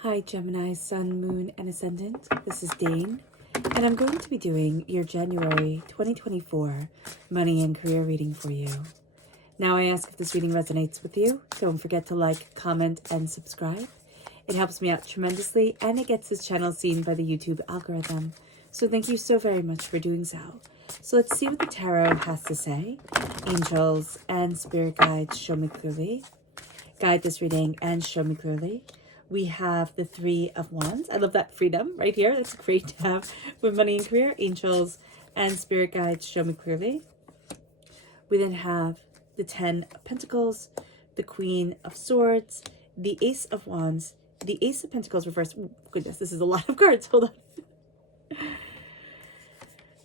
Hi Gemini, Sun, Moon, and Ascendant. This is Dane, and I'm going to be doing your January 2024 money and career reading for you. Now I ask if this reading resonates with you. Don't forget to like, comment, and subscribe. It helps me out tremendously, and it gets this channel seen by the YouTube algorithm. So thank you so very much for doing so. So let's see what the tarot has to say. Angels and spirit guides, show me clearly. Guide this reading and show me clearly. We have the Three of Wands. I love that freedom right here. That's great to have with money and career. Angels and spirit guides, show me clearly. We then have the Ten of Pentacles, the Queen of Swords, the Ace of Wands, the Ace of Pentacles reversed. Oh, goodness, this is a lot of cards. Hold on.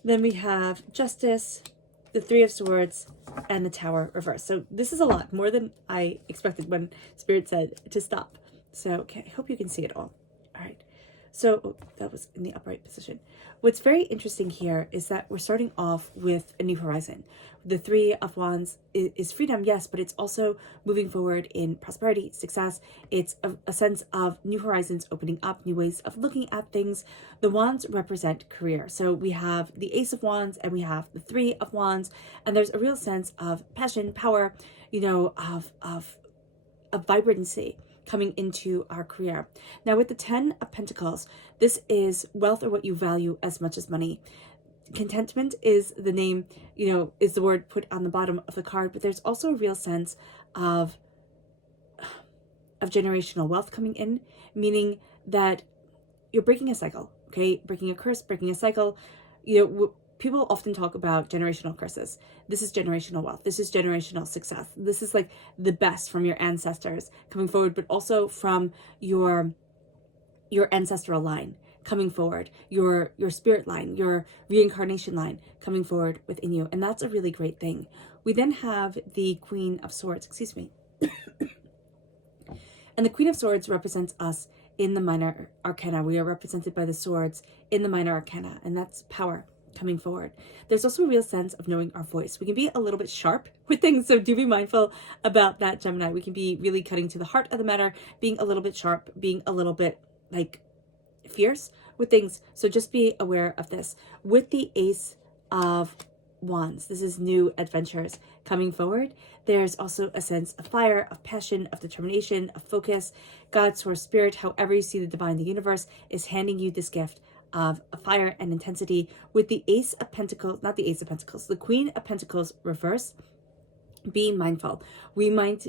Then we have Justice, the Three of Swords, and the Tower reversed. So this is a lot, more than I expected when Spirit said to stop. So, okay, I hope you can see it all. All right. So that was in the upright position. What's very interesting here is that we're starting off with a new horizon. The Three of Wands is freedom, yes, but it's also moving forward in prosperity, success. It's a sense of new horizons opening up, new ways of looking at things. The Wands represent career. So we have the Ace of Wands and we have the Three of Wands, and there's a real sense of passion, power, of vibrancy coming into our career. Now with the Ten of Pentacles, this is wealth or what you value as much as money. Contentment is the name, is the word put on the bottom of the card, but there's also a real sense of generational wealth coming in, meaning that you're breaking a cycle, okay? Breaking a curse, breaking a cycle. People often talk about generational curses. This is generational wealth. This is generational success. This is like the best from your ancestors coming forward, but also from your ancestral line coming forward, your spirit line, your reincarnation line coming forward within you. And that's a really great thing. We then have the Queen of Swords, excuse me. And the Queen of Swords represents us in the minor arcana. We are represented by the swords in the minor arcana, and that's power coming forward. There's also a real sense of knowing our voice. We can be a little bit sharp with things, so do be mindful about that, Gemini. We can be really cutting to the heart of the matter, being a little bit sharp, being a little bit fierce with things. So just be aware of this. With the Ace of Wands, this is new adventures coming forward. There's also a sense of fire, of passion, of determination, of focus. God, source, spirit, however you see the divine, the universe is handing you this gift of fire and intensity. With the Ace of Pentacles, not the Ace of Pentacles, the Queen of Pentacles reverse, be mindful. We might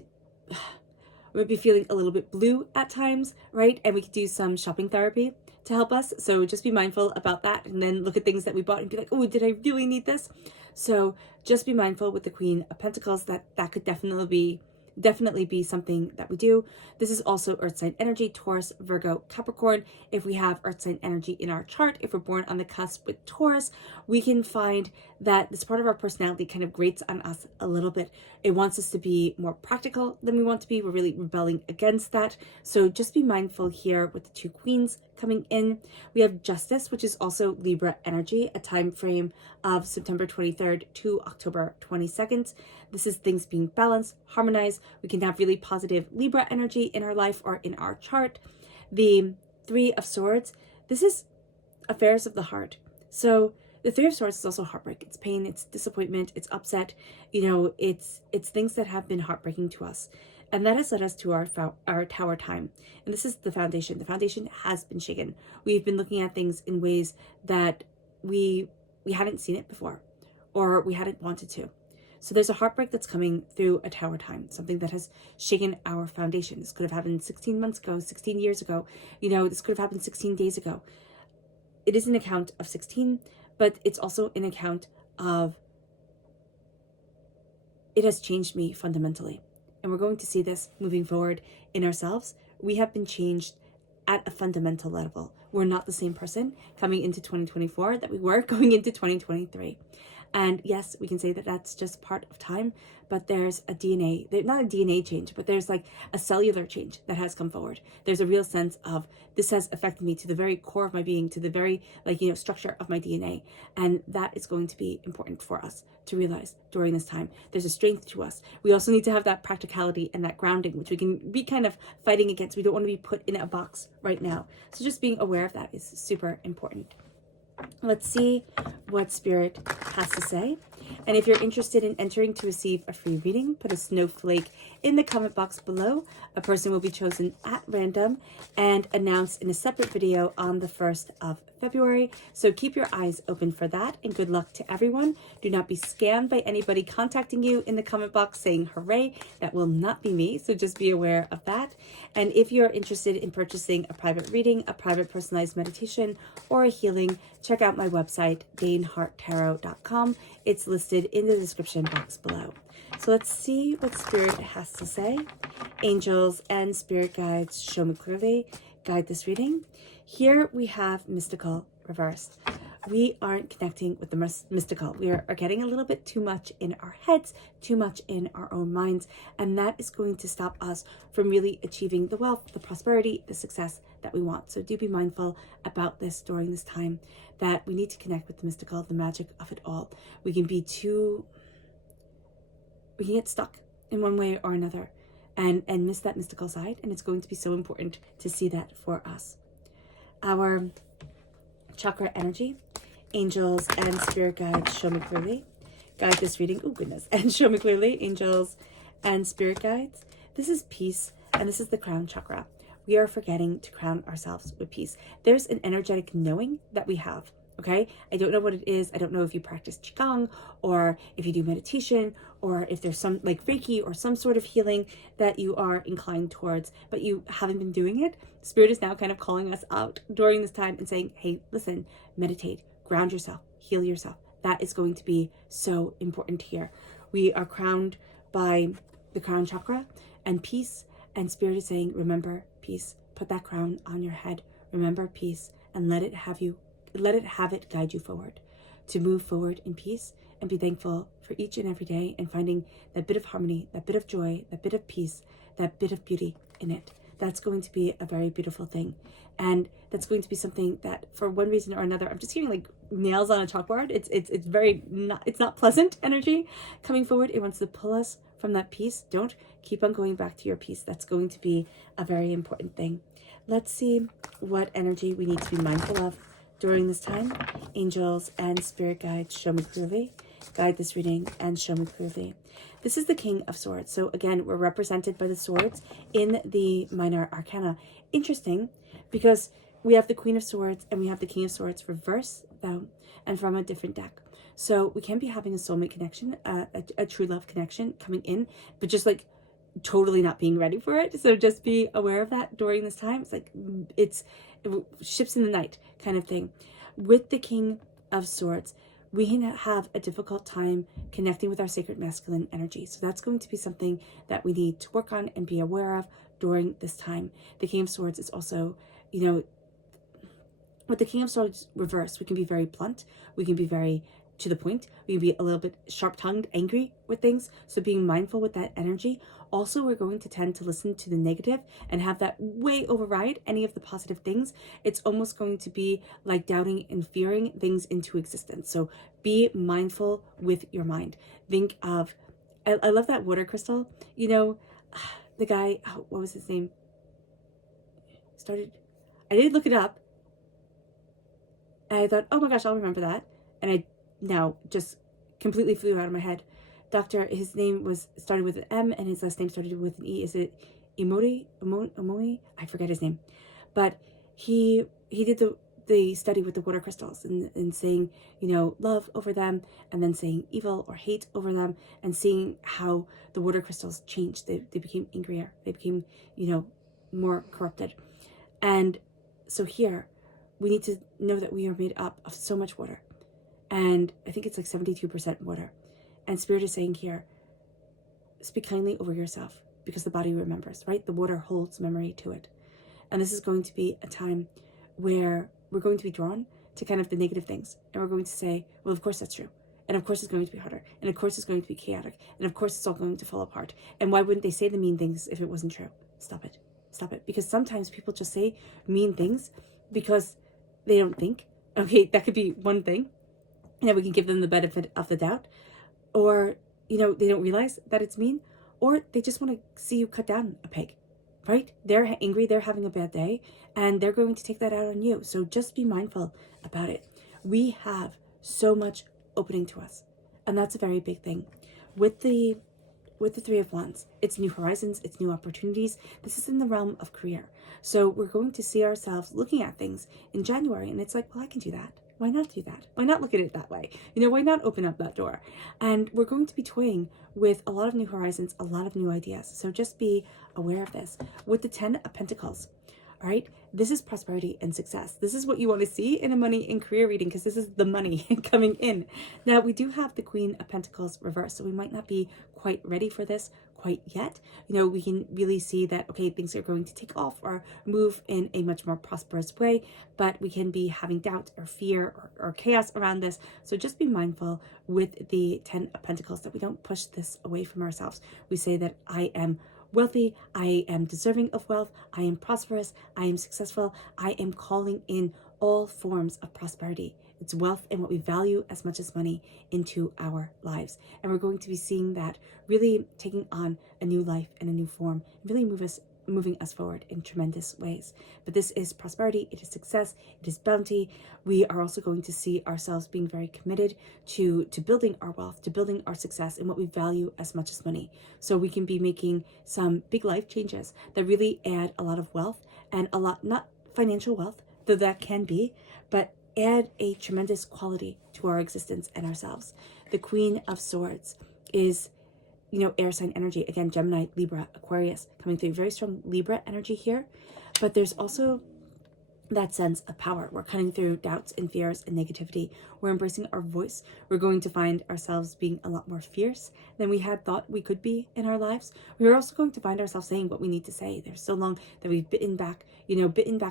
be feeling a little bit blue at times, right? And we could do some shopping therapy to help us. So just be mindful about that, and then look at things that we bought and be like, oh, did I really need this? So just be mindful with the Queen of Pentacles that could definitely be something that we do. This is also earth sign energy, Taurus, Virgo, Capricorn. If we have earth sign energy in our chart, if we're born on the cusp with Taurus, we can find that this part of our personality kind of grates on us a little bit. It wants us to be more practical than we want to be. We're really rebelling against that. So just be mindful here with the two queens coming in. We have Justice, which is also Libra energy, a time frame of September 23rd to October 22nd. This is things being balanced, harmonized. We can have really positive Libra energy in our life or in our chart. The Three of Swords, this is affairs of the heart. So the Three of Swords is also heartbreak. It's pain, it's disappointment, it's upset. It's things that have been heartbreaking to us. And that has led us to our tower time. And this is the foundation. The foundation has been shaken. We've been looking at things in ways that we hadn't seen it before, or we hadn't wanted to. So there's a heartbreak that's coming through a tower time, something that has shaken our foundation. This could have happened 16 months ago, 16 years ago. This could have happened 16 days ago. It is an account of 16, but it's also an account of it has changed me fundamentally. And we're going to see this moving forward in ourselves. We have been changed at a fundamental level. We're not the same person coming into 2024 that we were going into 2023. And yes, we can say that that's just part of time, but there's a DNA, not a DNA change, but there's like a cellular change that has come forward. There's a real sense of this has affected me to the very core of my being, to the very structure of my DNA. And that is going to be important for us to realize during this time. There's a strength to us. We also need to have that practicality and that grounding, which we can be kind of fighting against. We don't want to be put in a box right now. So just being aware of that is super important. Let's see what Spirit has to say. And if you're interested in entering to receive a free reading, put a snowflake in the comment box below. A person will be chosen at random and announced in a separate video on the 1st of February. So keep your eyes open for that, and good luck to everyone. Do not be scammed by anybody contacting you in the comment box saying hooray. That will not be me, so just be aware of that. And if you're interested in purchasing a private reading, a private personalized meditation, or a healing, check out my website, daneharttarot.com. It's listed in the description box below. So let's see what Spirit has to say. Angels and spirit guides, show me clearly. Guide this reading. Here we have mystical reversed. We aren't connecting with the mystical. We are getting a little bit too much in our heads, too much in our own minds, and that is going to stop us from really achieving the wealth, the prosperity, the success that we want. So do be mindful about this during this time, that we need to connect with the mystical, the magic of it all. We can get stuck in one way or another and miss that mystical side, and it's going to be so important to see that for us. Our chakra energy, angels and spirit guides, show me clearly. Guide this reading. Oh goodness. And show me clearly, angels and spirit guides. This is peace, and this is the crown chakra. We are forgetting to crown ourselves with peace. There's an energetic knowing that we have. Okay, I don't know what it is. I don't know if you practice Qigong, or if you do meditation, or if there's some like Reiki or some sort of healing that you are inclined towards, but you haven't been doing it. Spirit is now kind of calling us out during this time and saying, hey, listen, meditate, ground yourself, heal yourself. That is going to be so important here. We are crowned by the crown chakra and peace, and Spirit is saying, remember peace. Put that crown on your head. Remember peace, and let it have it guide you forward, to move forward in peace and be thankful for each and every day, and finding that bit of harmony, that bit of joy, that bit of peace, that bit of beauty in it. That's going to be a very beautiful thing. And that's going to be something that, for one reason or another, I'm just hearing like nails on a chalkboard. It's very not, it's not pleasant energy coming forward. It wants to pull us from that peace. Don't keep on going back to your peace. That's going to be a very important thing. Let's see what energy we need to be mindful of during this time. Angels and spirit guides, show me clearly. Guide this reading and show me clearly. This is the King of Swords. So again, we're represented by the swords in the minor arcana. Interesting, because we have the Queen of Swords and we have the King of Swords reversed though, and from a different deck. So we can be having a soulmate connection, a true love connection coming in, but just like totally not being ready for it. So just be aware of that during this time. It's like it's ships in the night kind of thing. With the King of Swords, we can have a difficult time connecting with our sacred masculine energy. So that's going to be something that we need to work on and be aware of during this time. The King of Swords is also, with the King of Swords reversed, we can be very blunt. We can be very to the point. We can be a little bit sharp-tongued, angry with things. So being mindful with that energy. Also, we're going to tend to listen to the negative and have that way override any of the positive things. It's almost going to be like doubting and fearing things into existence. So be mindful with your mind. Think of, I love that water crystal. The guy, what was his name? I did look it up. And I thought, oh my gosh, I'll remember that. And I now just completely flew out of my head. His name started with an M and his last name started with an E. Is it Imoi? I forget his name. But he did the study with the water crystals and saying, love over them, and then saying evil or hate over them, and seeing how the water crystals changed. They became angrier. They became, more corrupted. And so here, we need to know that we are made up of so much water. And I think it's like 72% water. And Spirit is saying here, speak kindly over yourself, because the body remembers, right? The water holds memory to it. And this is going to be a time where we're going to be drawn to kind of the negative things. And we're going to say, well, of course that's true. And of course it's going to be harder. And of course it's going to be chaotic. And of course it's all going to fall apart. And why wouldn't they say the mean things if it wasn't true? Stop it. Stop it. Because sometimes people just say mean things because they don't think. Okay, that could be one thing. And we can give them the benefit of the doubt. Or, they don't realize that it's mean. Or they just want to see you cut down a peg. Right? They're angry, they're having a bad day, and they're going to take that out on you. So just be mindful about it. We have so much opening to us, and that's a very big thing. With the Three of Wands, it's new horizons, it's new opportunities. This is in the realm of career. So we're going to see ourselves looking at things in January, and it's like, well, I can do that. Why not do that? Why not look at it that way? Why not open up that door? And we're going to be toying with a lot of new horizons, a lot of new ideas. So just be aware of this. With the 10 of Pentacles, all right, this is prosperity and success. This is what you want to see in a money and career reading, because this is the money coming in. Now, we do have the Queen of Pentacles reversed, so we might not be quite ready for this quite yet. We can really see that, okay, things are going to take off or move in a much more prosperous way, but we can be having doubt or fear or chaos around this. So just be mindful with the 10 of Pentacles that we don't push this away from ourselves. We say that I am wealthy, I am deserving of wealth, I am prosperous, I am successful, I am calling in all forms of prosperity. It's wealth and what we value as much as money into our lives. And we're going to be seeing that really taking on a new life and a new form, and really moving us forward in tremendous ways. But this is prosperity, it is success, it is bounty. We are also going to see ourselves being very committed to building our wealth, to building our success and what we value as much as money. So we can be making some big life changes that really add a lot of wealth, and a lot, not financial wealth, though that can be, but add a tremendous quality to our existence and ourselves. The Queen of Swords is, air sign energy. Again, Gemini, Libra, Aquarius coming through. Very strong Libra energy here. But there's also that sense of power. We're cutting through doubts and fears and negativity. We're embracing our voice. We're going to find ourselves being a lot more fierce than we had thought we could be in our lives. We're also going to find ourselves saying what we need to say. There's so long that we've bitten back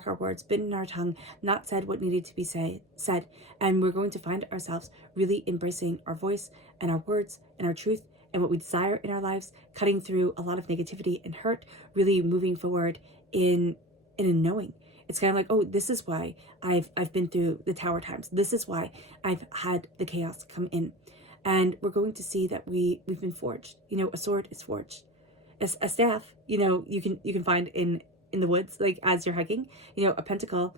our words, bitten our tongue, not said what needed to be said. And we're going to find ourselves really embracing our voice and our words and our truth and what we desire in our lives, cutting through a lot of negativity and hurt, really moving forward in a knowing. It's kind of like, oh, this is why I've been through the tower times. This is why I've had the chaos come in. And we're going to see that we've been forged. A sword is forged. A staff, you can find in the woods, like as you're hiking. A pentacle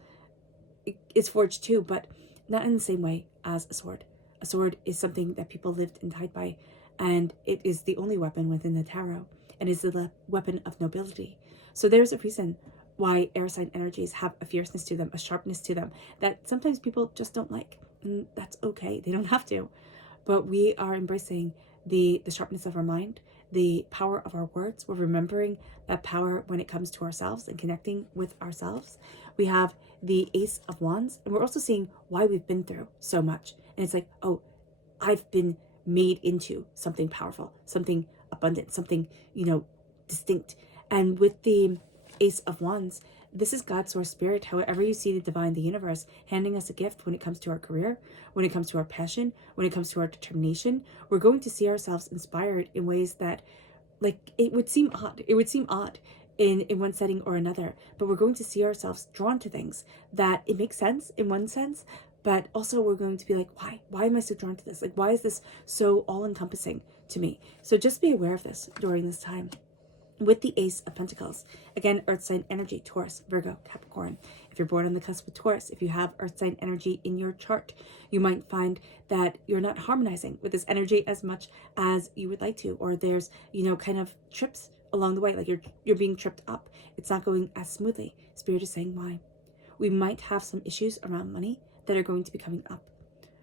is forged too, but not in the same way as a sword. A sword is something that people lived and died by, and it is the only weapon within the tarot, and is the weapon of nobility. So there's a reason why air sign energies have a fierceness to them, a sharpness to them, that sometimes people just don't like. And that's okay. They don't have to. But we are embracing the sharpness of our mind, the power of our words. We're remembering that power when it comes to ourselves and connecting with ourselves. We have the Ace of Wands, and we're also seeing why we've been through so much. And it's like, oh, I've been made into something powerful, something abundant, something, distinct. And with the Ace of Wands, this is God's source spirit, however you see the divine, the universe, handing us a gift when it comes to our career, when it comes to our passion, when it comes to our determination. We're going to see ourselves inspired in ways that, like, it would seem odd. It would seem odd in one setting or another, but we're going to see ourselves drawn to things that it makes sense in one sense, but also we're going to be like, why am I so drawn to this? Like, why is this so all-encompassing to me? So just be aware of this during this time. With the Ace of Pentacles, again, earth sign energy, Taurus, Virgo, Capricorn. If you're born on the cusp of Taurus, if you have earth sign energy in your chart, you might find that you're not harmonizing with this energy as much as you would like to, or there's, kind of trips along the way, like you're being tripped up. It's not going as smoothly. Spirit is saying why. We might have some issues around money that are going to be coming up,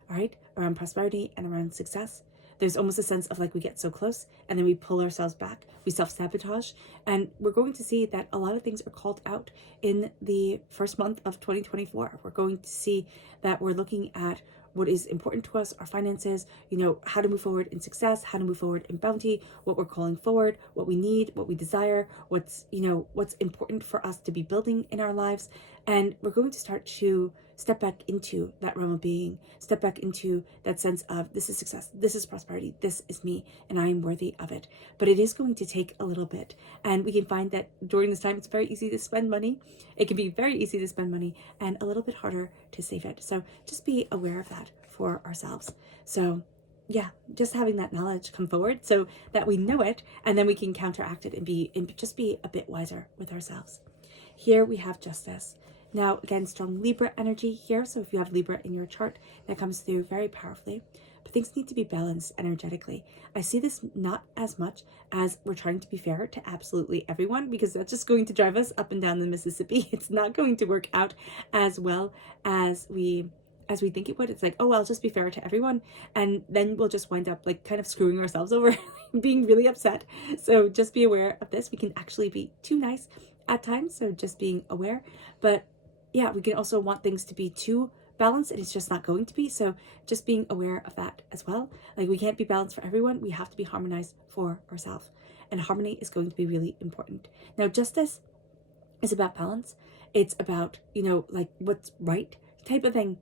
all right, around prosperity and around success. There's almost a sense of like we get so close and then we pull ourselves back, we self-sabotage, and we're going to see that a lot of things are called out in the first month of 2024. We're going to see that we're looking at what is important to us, our finances, how to move forward in success, how to move forward in bounty, what we're calling forward, what we need, what we desire, what's important for us to be building in our lives. And we're going to start to step back into that realm of being, step back into that sense of this is success, this is prosperity, this is me, and I am worthy of it. But it is going to take a little bit. And we can find that during this time, it's very easy to spend money. It can be very easy to spend money and a little bit harder to save it. So just be aware of that for ourselves. So yeah, just having that knowledge come forward so that we know it, and then we can counteract it and just be a bit wiser with ourselves. Here we have justice. Now, again, strong Libra energy here. So if you have Libra in your chart, that comes through very powerfully. But things need to be balanced energetically. I see this not as much as we're trying to be fair to absolutely everyone, because that's just going to drive us up and down the Mississippi. It's not going to work out as well as we think it would. It's like, oh, I'll just be fair to everyone. And then we'll just wind up like kind of screwing ourselves over, being really upset. So just be aware of this. We can actually be too nice at times. So just being aware. But yeah, we can also want things to be too balanced, and it's just not going to be. So just being aware of that as well. Like, we can't be balanced for everyone. We have to be harmonized for ourselves. And harmony is going to be really important. Now, justice is about balance. It's about, like what's right type of thing.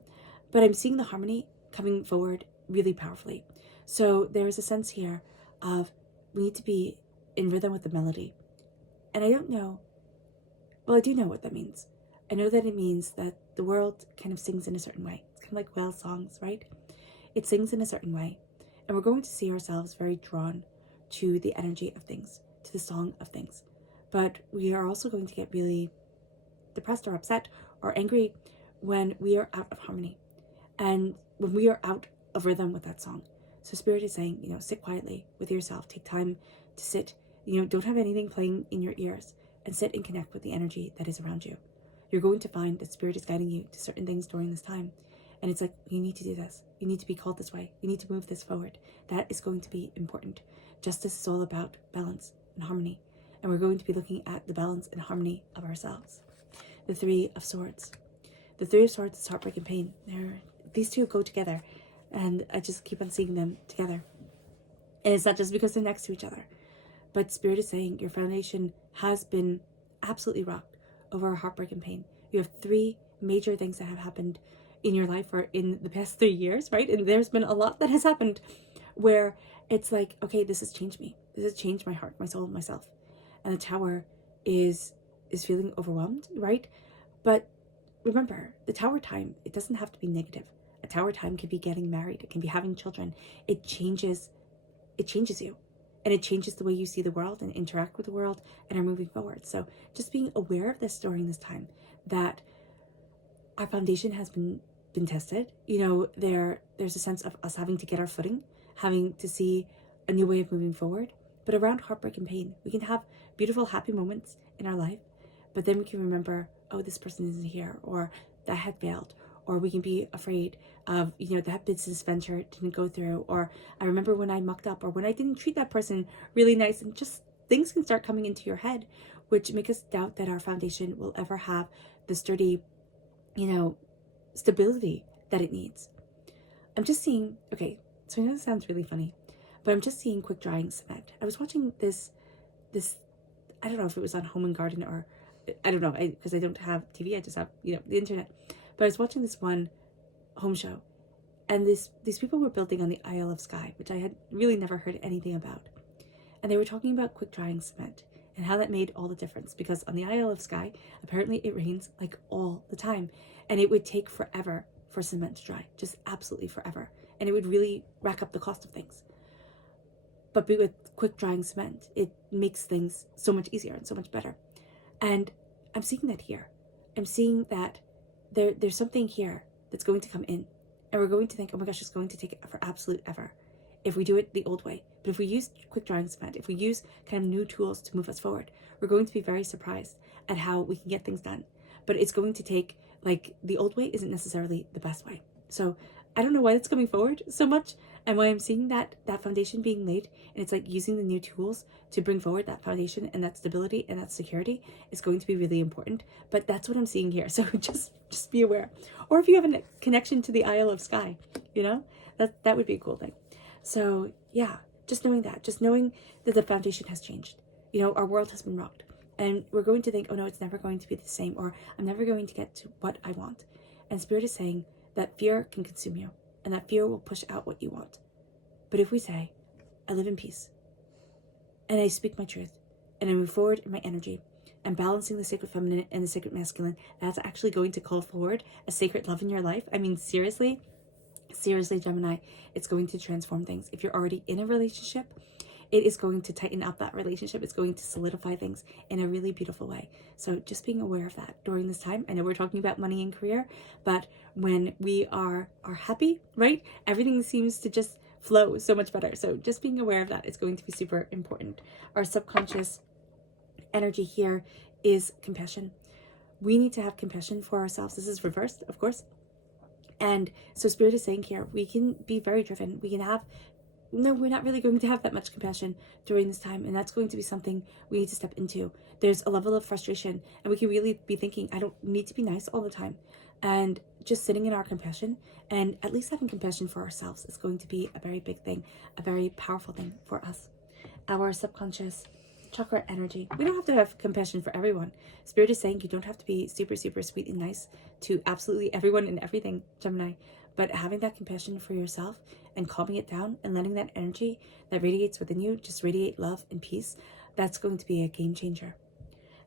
But I'm seeing the harmony coming forward really powerfully. So there is a sense here of we need to be in rhythm with the melody. And I don't know, well, I do know what that means. I know that it means that the world kind of sings in a certain way. It's kind of like whale songs, right? It sings in a certain way. And we're going to see ourselves very drawn to the energy of things, to the song of things. But we are also going to get really depressed or upset or angry when we are out of harmony. And when we are out of rhythm with that song. So Spirit is saying, sit quietly with yourself. Take time to sit. Don't have anything playing in your ears, and sit and connect with the energy that is around you. You're going to find that Spirit is guiding you to certain things during this time. And it's like, you need to do this. You need to be called this way. You need to move this forward. That is going to be important. Justice is all about balance and harmony. And we're going to be looking at the balance and harmony of ourselves. The Three of Swords. The Three of Swords is heartbreak and pain. These two go together. And I just keep on seeing them together. And it's not just because they're next to each other. But Spirit is saying your foundation has been absolutely rocked over heartbreak and pain. You have three major things that have happened in your life or in the past 3 years, right? And there's been a lot that has happened where it's like, okay, this has changed me. This has changed my heart, my soul, myself. And the Tower is feeling overwhelmed, right? But remember, the Tower time, it doesn't have to be negative. A Tower time can be getting married. It can be having children. It changes you. And it changes the way you see the world and interact with the world and are moving forward. So just being aware of this during this time, that our foundation has been tested. There's a sense of us having to get our footing, having to see a new way of moving forward. But around heartbreak and pain, we can have beautiful, happy moments in our life. But then we can remember, oh, this person isn't here, or that had failed. Or we can be afraid of, that business venture didn't go through. Or I remember when I mucked up, or when I didn't treat that person really nice. And just things can start coming into your head, which make us doubt that our foundation will ever have the sturdy, stability that it needs. I'm just seeing, okay, so I know this sounds really funny, but I'm just seeing quick drying cement. I was watching this, I don't know if it was on Home and Garden or, I don't know, because I don't have TV, I just have, the internet. But I was watching this one home show, and these people were building on the Isle of Skye, which I had really never heard anything about. And they were talking about quick drying cement and how that made all the difference, because on the Isle of Skye, apparently it rains like all the time, and it would take forever for cement to dry, just absolutely forever. And it would really rack up the cost of things. But with quick drying cement, it makes things so much easier and so much better. And I'm seeing that here. I'm seeing that there's something here that's going to come in, and we're going to think, oh my gosh, it's going to take for absolute ever if we do it the old way. But if we use quick drying cement, if we use kind of new tools to move us forward, we're going to be very surprised at how we can get things done. But it's going to take, like, the old way isn't necessarily the best way. So I don't know why that's coming forward so much, and why I'm seeing that foundation being laid, and it's like using the new tools to bring forward that foundation and that stability and that security is going to be really important. But that's what I'm seeing here. So just be aware. Or if you have a connection to the Isle of Skye, that would be a cool thing. So yeah, just knowing that the foundation has changed. Our world has been rocked. And we're going to think, oh no, it's never going to be the same, or I'm never going to get to what I want. And Spirit is saying that fear can consume you, and that fear will push out what you want. But if we say, I live in peace, and I speak my truth, and I move forward in my energy, and balancing the sacred feminine and the sacred masculine, that's actually going to call forward a sacred love in your life. I mean, seriously, Gemini, it's going to transform things. If you're already in a relationship, it is going to tighten up that relationship. It's going to solidify things in a really beautiful way. So just being aware of that during this time. I know we're talking about money and career, but when we are happy, right, everything seems to just flow so much better. So just being aware of that is going to be super important. Our subconscious energy here is compassion. We need to have compassion for ourselves. This is reversed, of course. And so Spirit is saying here, we can be very driven. We can have, no, we're not really going to have that much compassion during this time. And that's going to be something we need to step into. There's a level of frustration, and we can really be thinking, I don't need to be nice all the time. And just sitting in our compassion and at least having compassion for ourselves is going to be a very big thing, a very powerful thing for us. Our subconscious chakra energy. We don't have to have compassion for everyone. Spirit is saying you don't have to be super, super sweet and nice to absolutely everyone and everything, Gemini. But having that compassion for yourself and calming it down and letting that energy that radiates within you just radiate love and peace, that's going to be a game changer.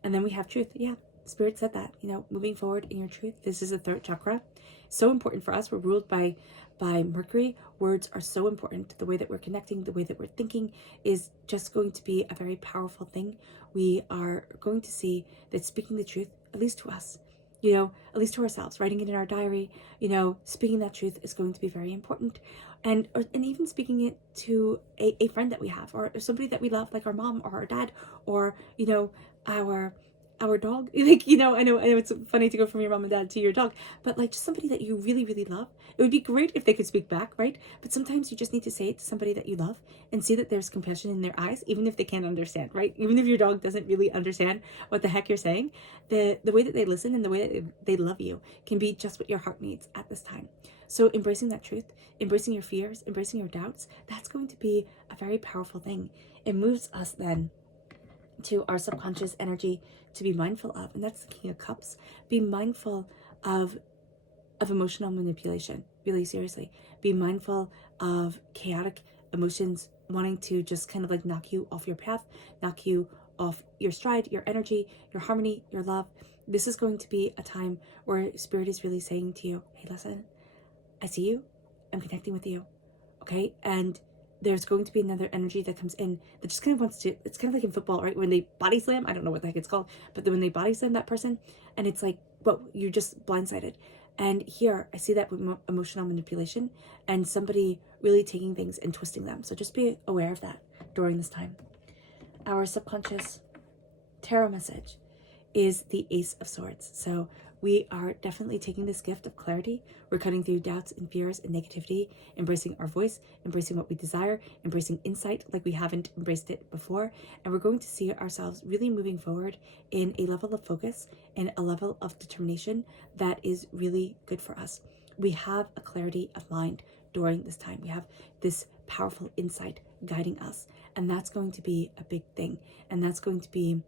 And then we have truth. Yeah, Spirit said that, moving forward in your truth. This is the third chakra. So important for us. We're ruled by Mercury. Words are so important. The way that we're connecting, the way that we're thinking is just going to be a very powerful thing. We are going to see that speaking the truth, at least to us, at least to ourselves, writing it in our diary, speaking that truth is going to be very important. And even speaking it to a friend that we have, or somebody that we love, like our mom or our dad, or, our dog. I know it's funny to go from your mom and dad to your dog, but just somebody that you really, really love. It would be great if they could speak back, right? But sometimes you just need to say it to somebody that you love and see that there's compassion in their eyes, even if they can't understand, right? Even if your dog doesn't really understand what the heck you're saying, the way that they listen and the way that they love you can be just what your heart needs at this time. So embracing that truth, embracing your fears, embracing your doubts, that's going to be a very powerful thing. It moves us then to our subconscious energy to be mindful of, and that's the King of Cups. Be mindful of emotional manipulation, really seriously. Be mindful of chaotic emotions wanting to just kind of knock you off your path, knock you off your stride, your energy, your harmony, your love. This is going to be a time where Spirit is really saying to you, hey, listen, I see you, I'm connecting with you, okay? And there's going to be another energy that comes in that just kind of wants to, it's kind of like in football, right? When they body slam, I don't know what the heck it's called, but then when they body slam that person, and it's like, well, you're just blindsided. And here, I see that with emotional manipulation and somebody really taking things and twisting them. So just be aware of that during this time. Our subconscious tarot message is the Ace of Swords. So we are definitely taking this gift of clarity. We're cutting through doubts and fears and negativity, embracing our voice, embracing what we desire, embracing insight like we haven't embraced it before. And we're going to see ourselves really moving forward in a level of focus and a level of determination that is really good for us. We have a clarity of mind during this time. We have this powerful insight guiding us. And that's going to be a big thing. And that's going to be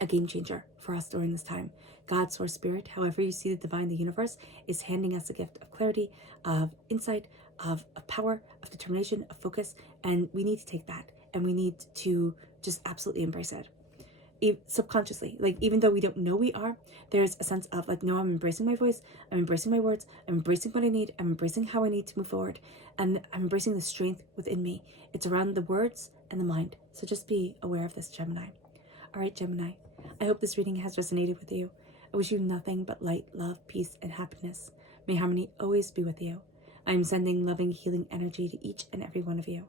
a game changer for us during this time. God, Source, Spirit, however you see the divine, the universe, is handing us a gift of clarity, of insight, of power, of determination, of focus, and we need to take that and we need to just absolutely embrace it. Subconsciously, even though we don't know we are, there's a sense of no, I'm embracing my voice, I'm embracing my words, I'm embracing what I need, I'm embracing how I need to move forward, and I'm embracing the strength within me. It's around the words and the mind. So just be aware of this, Gemini. All right, Gemini, I hope this reading has resonated with you. I wish you nothing but light, love, peace, and happiness. May harmony always be with you. I am sending loving, healing energy to each and every one of you.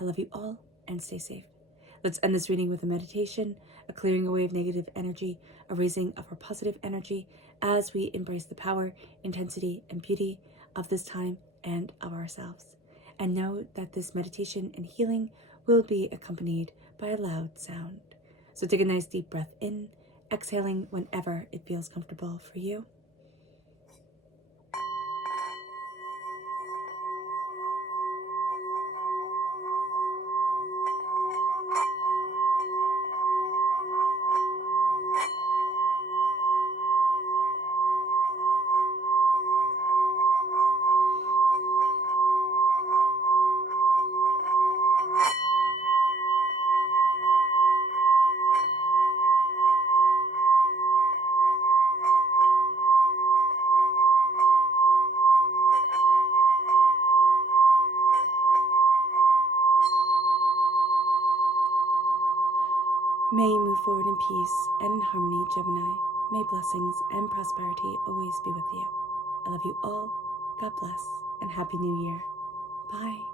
I love you all, and stay safe. Let's end this reading with a meditation, a clearing away of negative energy, a raising of our positive energy as we embrace the power, intensity, and beauty of this time and of ourselves. And know that this meditation and healing will be accompanied by a loud sound. So take a nice deep breath in, exhaling whenever it feels comfortable for you. May you move forward in peace and in harmony, Gemini. May blessings and prosperity always be with you. I love you all. God bless and Happy New Year. Bye.